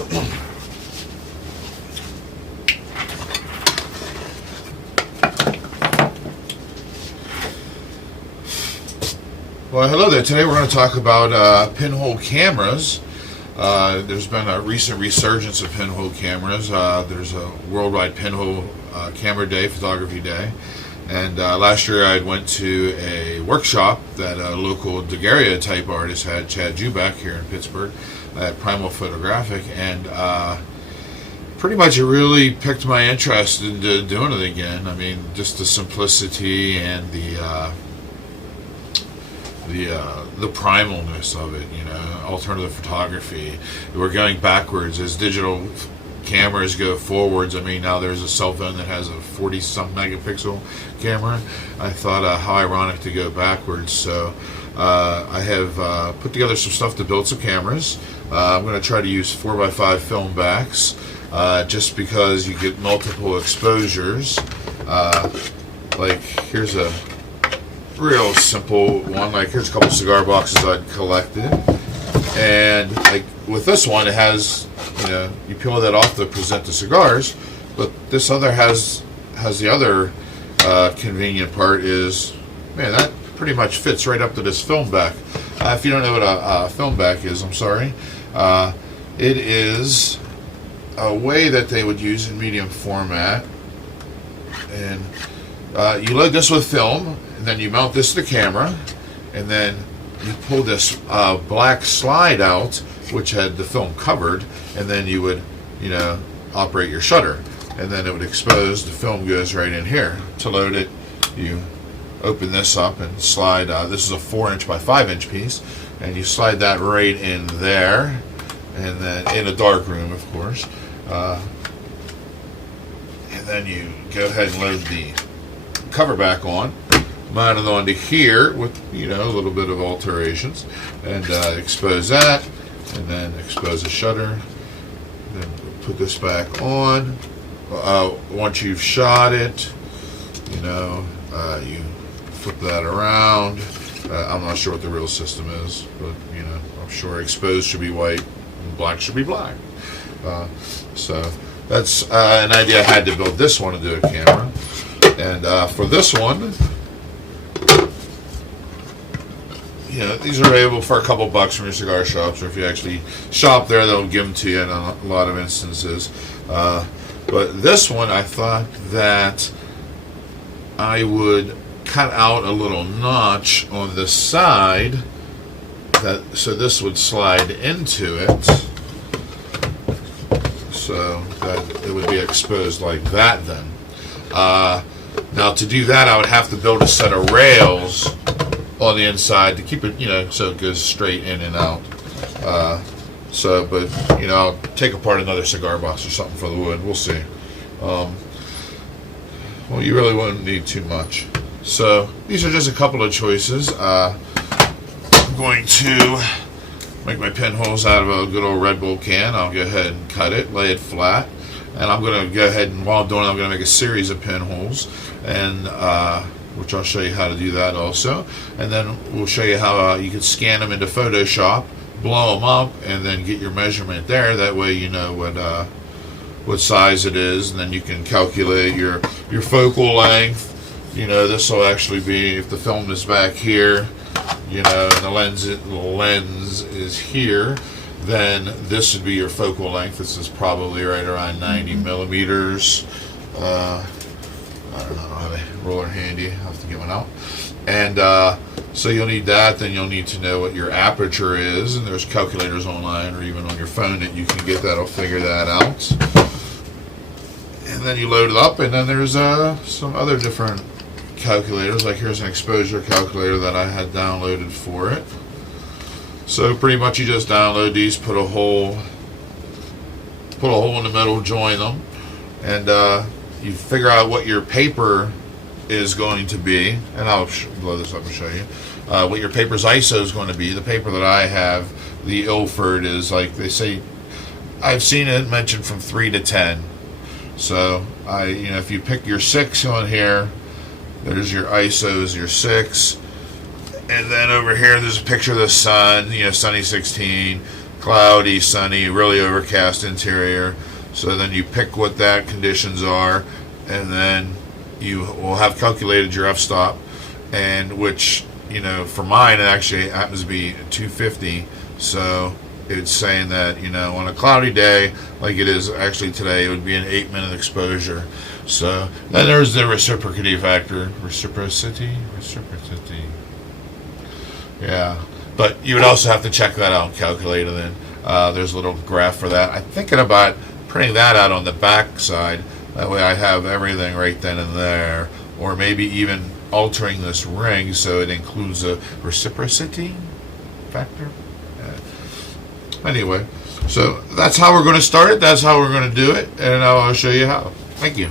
Well, hello there. Today we're going to talk about pinhole cameras. There's been a recent resurgence of pinhole cameras. There's a worldwide pinhole camera day, photography day. And last year I went to a workshop that a local daguerreotype artist had, Chad Juback, here in Pittsburgh at Primal Photographic. And pretty much it really picked my interest in doing it again. I mean, just the simplicity and the primalness of it, you know, alternative photography. We're going backwards as digital cameras go forwards. I mean, now there's a cell phone that has a 40-some megapixel camera. I thought how ironic to go backwards. So I have put together some stuff to build some cameras. I'm going to try to use 4x5 film backs just because you get multiple exposures. Like here's a real simple one. Like here's a couple cigar boxes I'd collected, and like with this one, it has, you know, you peel that off to present the cigars, but this other has the other convenient part is, man, that pretty much fits right up to this film back. If you don't know what a film back is, I'm sorry. It is a way that they would use in medium format, and you load this with film, and then you mount this to the camera, and then you pull this black slide out, which had the film covered, and then you would, you know, operate your shutter, and then it would expose. The film goes right in here. To load it, you open this up and slide. This is a 4-inch by 5-inch piece, and you slide that right in there, and then in a dark room, of course. And then you go ahead and load the cover back on, mount it onto here with, you know, a little bit of alterations, and expose that, and then expose the shutter. Then put this back on. Once you've shot it, you know, you flip that around. I'm not sure what the real system is, but you know, I'm sure exposed should be white and black should be black. So that's an idea I had to build this one to do a camera. And for this one, you know, these are available for a couple bucks from your cigar shops, or if you actually shop there, they'll give them to you in a lot of instances. But this one, I thought that I would cut out a little notch on the side, so this would slide into it, so that it would be exposed like that then. Now to do that, I would have to build a set of rails on the inside to keep it, you know, so it goes straight in and out. But you know, I'll take apart another cigar box or something for the wood. We'll see. Well, you really wouldn't need too much. So these are just a couple of choices. I'm going to make my pinholes out of a good old Red Bull can. I'll go ahead and cut it, lay it flat, and I'm going to go ahead and, while I'm doing it, I'm going to make a series of pinholes, and which I'll show you how to do that also. And then we'll show you how you can scan them into Photoshop, blow them up, and then get your measurement there. That way you know what size it is, and then you can calculate your focal length. You know, this will actually be, if the film is back here, you know, and the lens is here, then this would be your focal length. This is probably right around 90 millimeters. I don't know, I have a ruler handy. I'll have to get one out. And so you'll need that. Then you'll need to know what your aperture is, and there's calculators online or even on your phone that you can get that'll figure that out. And then you load it up, and then there's some other different calculators. Like here's an exposure calculator that I had downloaded for it. So pretty much you just download these, put a hole in the middle, join them, and you figure out what your paper is going to be, and I'll blow this up and show you what your paper's ISO is going to be. The paper that I have, the Ilford, is, like they say, I've seen it mentioned from 3 to 10. So you know, if you pick your 6 on here, there's your ISOs, your 6, and then over here there's a picture of the sun, you know, Sunny 16, cloudy, sunny, really overcast interior. So then you pick what that conditions are, and then you will have calculated your f-stop, and which, you know, for mine it actually happens to be 250. So it's saying that, you know, on a cloudy day like it is actually today, it would be an 8-minute exposure. So then there's the reciprocity factor. Reciprocity. Yeah. But you would also have to check that out and calculate it in. There's a little graph for that. I'm thinking about printing that out on the back side. That way I have everything right then and there. Or maybe even altering this ring so it includes a reciprocity factor. Anyway, so that's how we're going to start it. That's how we're going to do it. And I'll show you how. Thank you.